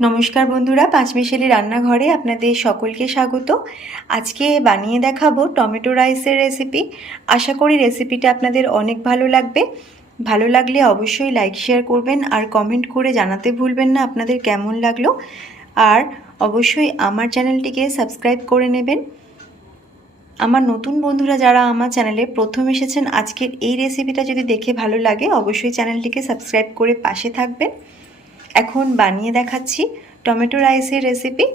নমস্কার বন্ধুরা, পাঁচমিশেলি রান্নাঘরে আপনাদের সকলকে স্বাগত। আজকে বানিয়ে দেখাবো টমেটো রাইসের রেসিপি আশা করি রেসিপিটা আপনাদের অনেক ভালো লাগবে। ভালো লাগলে অবশ্যই লাইক শেয়ার করবেন আর কমেন্ট করে জানাতে ভুলবেন না আপনাদের কেমন লাগল। আর অবশ্যই আমার চ্যানেলটিকে সাবস্ক্রাইব করে নেবেন। আমার নতুন বন্ধুরা যারা আমার চ্যানেলে প্রথম এসেছেন, আজকের এই রেসিপিটা যদি দেখে ভালো লাগে, অবশ্যই চ্যানেলটিকে সাবস্ক্রাইব করে পাশে থাকবেন। এখন বানিয়ে দেখাচ্ছি টমেটো রাইসের রেসিপি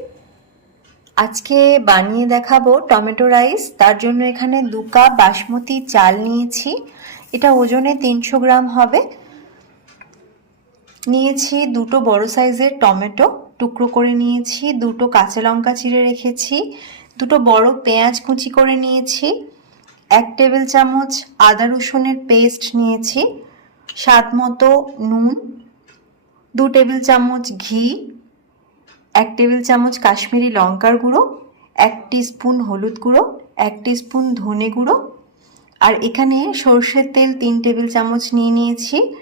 আজকে বানিয়ে দেখাবো টমেটো রাইস। তার জন্য এখানে দু কাপ বাসমতি চাল নিয়েছি। এটা ওজনে তিনশো গ্রাম হবে। নিয়েছি দুটো বড় সাইজের টমেটো টুকরো করে নিয়েছি, দুটো কাঁচা লঙ্কা চিড়ে রেখেছি, দুটো বড় পেঁয়াজ কুচি করে নিয়েছি, এক টেবিল চামচ আদা রসুনের পেস্ট নিয়েছি স্বাদ মতো নুন দু টেবিল চামচ ঘি, এক টেবিল চামচ কাশ্মীরি লঙ্কার গুঁড়ো, এক স্পুন হলুদ গুঁড়ো, এক স্পুন ধনে গুঁড়ো। আর এখানে সর্ষের তেল তিন টেবিল চামচ নিয়ে নিয়েছি।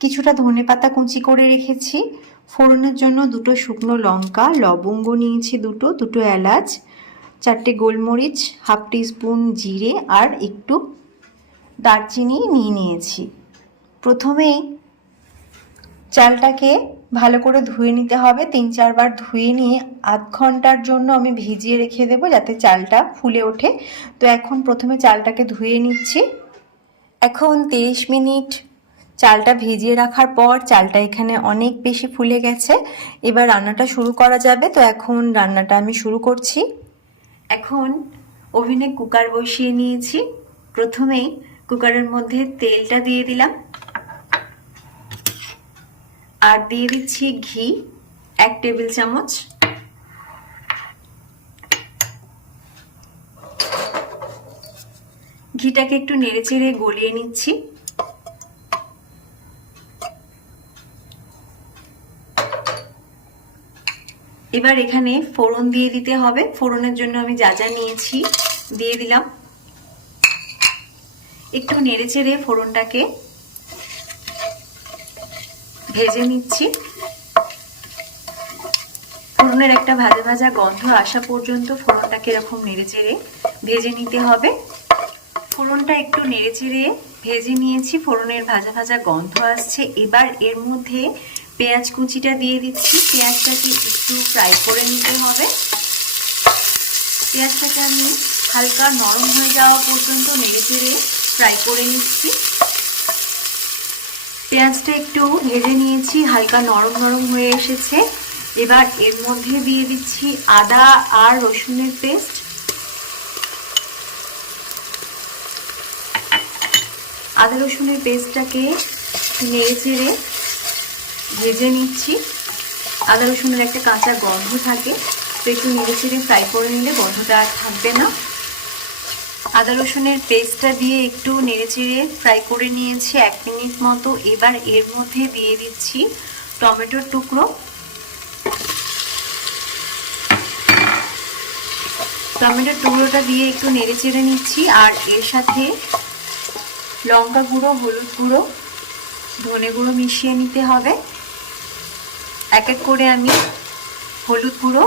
কিছুটা ধনে পাতা কুচি করে রেখেছি। ফোড়নের জন্য দুটো শুকনো লঙ্কা, লবঙ্গ নিয়েছি দুটো দুটো এলাচ, চারটে গোলমরিচ, হাফ স্পুন জিরে আর একটু দারচিনি নিয়ে নিয়েছি। প্রথমেই চালটাকে ভালো করে ধুয়ে নিতে হবে। তিন চারবার ধুয়ে নিয়ে আধ ঘণ্টার জন্য আমি ভিজিয়ে রেখে দেবো যাতে চালটা ফুলে ওঠে। তো এখন প্রথমে চালটাকে ধুয়ে নিচ্ছি। এখন তিরিশ মিনিট চালটা ভিজিয়ে রাখার পর চালটা এখানে অনেক বেশি ফুলে গেছে। এবার রান্নাটা শুরু করা যাবে। তো এখন রান্নাটা আমি শুরু করছি। এখন ওভেনে কুকার বসিয়ে নিয়েছি। প্রথমেই কুকারের মধ্যে তেলটা দিয়ে দিলাম। আর দিয়ে দিচ্ছি ঘি, এক টেবিল চামচ। ঘিটাকে একটু নেড়ে চেড়ে গলিয়ে নিচ্ছি। এবার এখানে ফোড়ন দিয়ে দিতে হবে। ফোড়নের জন্য আমি যা যা নিয়েছি দিয়ে দিলাম। একটু নেড়ে চেড়ে ফোড়নটাকে ভেজে নিচ্ছি। ফোড়নের একটা ভাজা ভাজা গন্ধ আসা পর্যন্ত ফোড়নটাকে এরকম নেড়ে চেড়ে ভেজে নিতে হবে। ফোড়নটা একটু নেড়ে চেড়ে ভেজে নিয়েছি, ফোড়নের ভাজা ভাজা গন্ধ আসছে। এবার এর মধ্যে পেঁয়াজ কুচিটা দিয়ে দিচ্ছি। পেঁয়াজটাকে একটু ফ্রাই করে নিতে হবে। পেঁয়াজটাকে আমি হালকা নরম হয়ে যাওয়া পর্যন্ত নেড়ে চেড়ে ফ্রাই করে নিচ্ছি। পেঁয়াজটা একটু ভেজে নিয়েছি, হালকা নরম নরম হয়ে এসেছে। এবার এর মধ্যে দিয়ে দিচ্ছি আদা আর রসুনের পেস্ট। আদা রসুনের পেস্টটাকে নেড়ে চেড়ে ভেজে নিচ্ছি। আদা রসুনের একটা কাঁচা গন্ধ থাকে, তো একটু নেড়ে চেড়ে ফ্রাই করে নিলে গন্ধটা আর থাকবে না। আদা রসুনের পেস্টটা দিয়ে একটু নেড়ে চেড়ে ফ্রাই করে নিয়েছি এক মিনিট মতো। এবার এর মধ্যে দিয়ে দিচ্ছি টমেটোর টুকরো। টমেটোর টুকরোটা দিয়ে একটু নেড়ে চেড়ে নিচ্ছি আর এর সাথে লঙ্কা গুঁড়ো, হলুদ গুঁড়ো, ধনে গুঁড়ো মিশিয়ে নিতে হবে। এক এক করে আমি হলুদ গুঁড়ো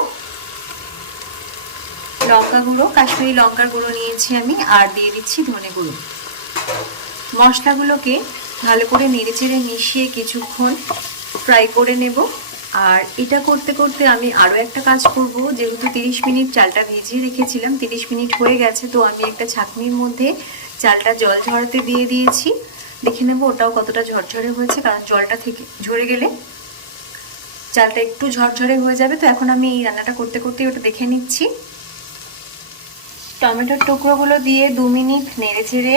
লঙ্কা গুঁড়ো, কাশ্মীরি লঙ্কার গুঁড়ো নিয়েছি আমি, আর দিয়ে দিচ্ছি ধনে গুঁড়ো। মশলাগুলোকে ভালো করে নেড়ে চেড়ে মিশিয়ে কিছুক্ষণ ফ্রাই করে নেব। আর এটা করতে করতে আমি আরও একটা কাজ করব, যেহেতু তিরিশ মিনিট চালটা ভিজিয়ে রেখেছিলাম, তিরিশ মিনিট হয়ে গেছে, তো আমি একটা ছাঁকনির মধ্যে চালটা জল ঝরাতে দিয়ে দিয়েছি। দেখে নেব ওটাও কতটা ঝরঝরে হয়েছে, কারণ জলটা থেকে ঝরে গেলে চালটা একটু ঝরঝরে হয়ে যাবে। তো এখন আমি এই রান্নাটা করতে করতে ওটা দেখে নিচ্ছি। টমেটোর টুকরোগুলো দিয়ে দু মিনিট নেড়ে চেড়ে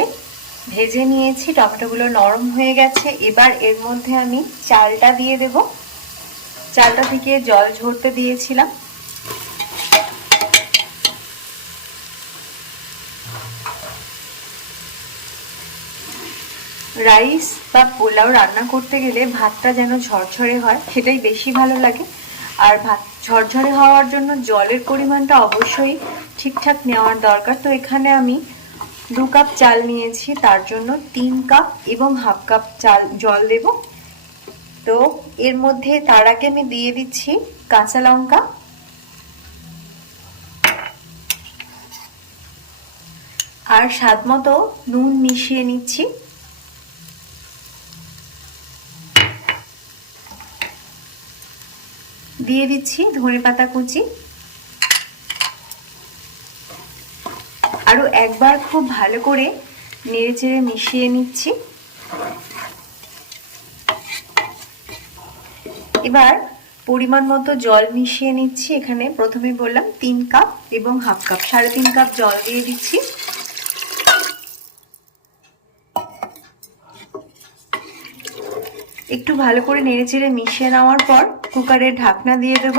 ভেজে নিয়েছি। টমেটোগুলো নরম হয়ে গেছে। এবার এর মধ্যে আমি চালটা দিয়ে দেব। চালটা থেকে জল ঝরতে দিয়েছিলাম। রাইস বা পোলাও রান্না করতে গেলে ভাতটা যেন ঝরঝরে হয়, সেটাই বেশি ভালো লাগে। আর ভাত ঝরঝরে হওয়ার জন্য জলের পরিমাণটা অবশ্যই ঠিকঠাক নেওয়ার দরকার। তো এখানে আমি দু কাপ চাল নিয়েছি, তার জন্য তিন কাপ এবং হাফ কাপ চাল, জল দেব। তো এর মধ্যে তার আগে আমি দিয়ে দিচ্ছি কাঁচা লঙ্কা। আর স্বাদ মতো নুন মিশিয়ে নিচ্ছি। দিয়ে দিচ্ছি ধনে পাতা কুচি আরও একবার খুব ভালো করে নেড়ে চেড়ে মিশিয়ে নিচ্ছি। এবার পরিমাণ মতো জল মিশিয়ে নিচ্ছি। এখানে প্রথমে বললাম তিন কাপ এবং হাফ কাপ, সাড়ে তিন কাপ জল দিয়ে দিচ্ছি। একটু ভালো করে নেড়ে চেড়ে মিশিয়ে নেওয়ার পর কুকারের ঢাকনা দিয়ে দেব।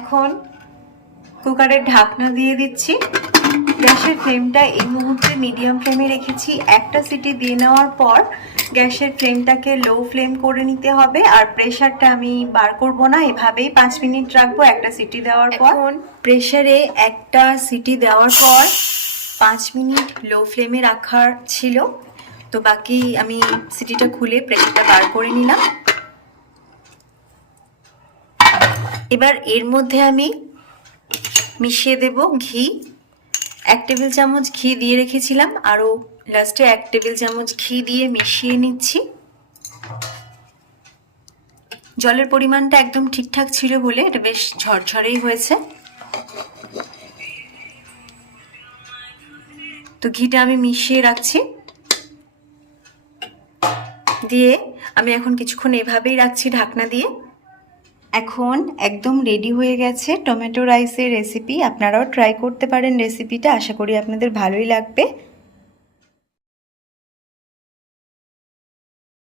এখন কুকারের ঢাকনা দিয়ে দিচ্ছি। গ্যাসের ফ্লেমটা এই মুহূর্তে মিডিয়াম ফ্লেমে রেখেছি। একটা সিটি দিয়ে নেওয়ার পর গ্যাসের ফ্লেমটাকে লো ফ্লেম করে নিতে হবে। আর প্রেশারটা আমি বার করব না, এভাবেই পাঁচ মিনিট রাখব একটা সিটি দেওয়ার পর। প্রেশারে একটা সিটি দেওয়ার পর পাঁচ মিনিট লো ফ্লেমে রাখার ছিল। তো বাকি আমি সিটিটা খুলে প্রেশারটা বার করে নিলাম। এবার এর মধ্যে আমি মিশিয়ে দেব ঘি। এক টেবিল চামচ ঘি দিয়ে রেখেছিলাম, আরও লাস্টে এক টেবিল চামচ ঘি দিয়ে মিশিয়ে নিচ্ছি। জলের পরিমাণটা একদম ঠিকঠাক ছিল বলে এটা বেশ ঝরঝরেই হয়েছে। তো ঘিটা আমি মিশিয়ে রাখছি। দিয়ে আমি এখন কিছুক্ষণ এভাবেই রাখছি ঢাকনা দিয়ে। এখন একদম রেডি হয়ে গেছে টমেটো রাইসের রেসিপি আপনারাও ট্রাই করতে পারেন রেসিপিটা আশা করি আপনাদের ভালোই লাগবে।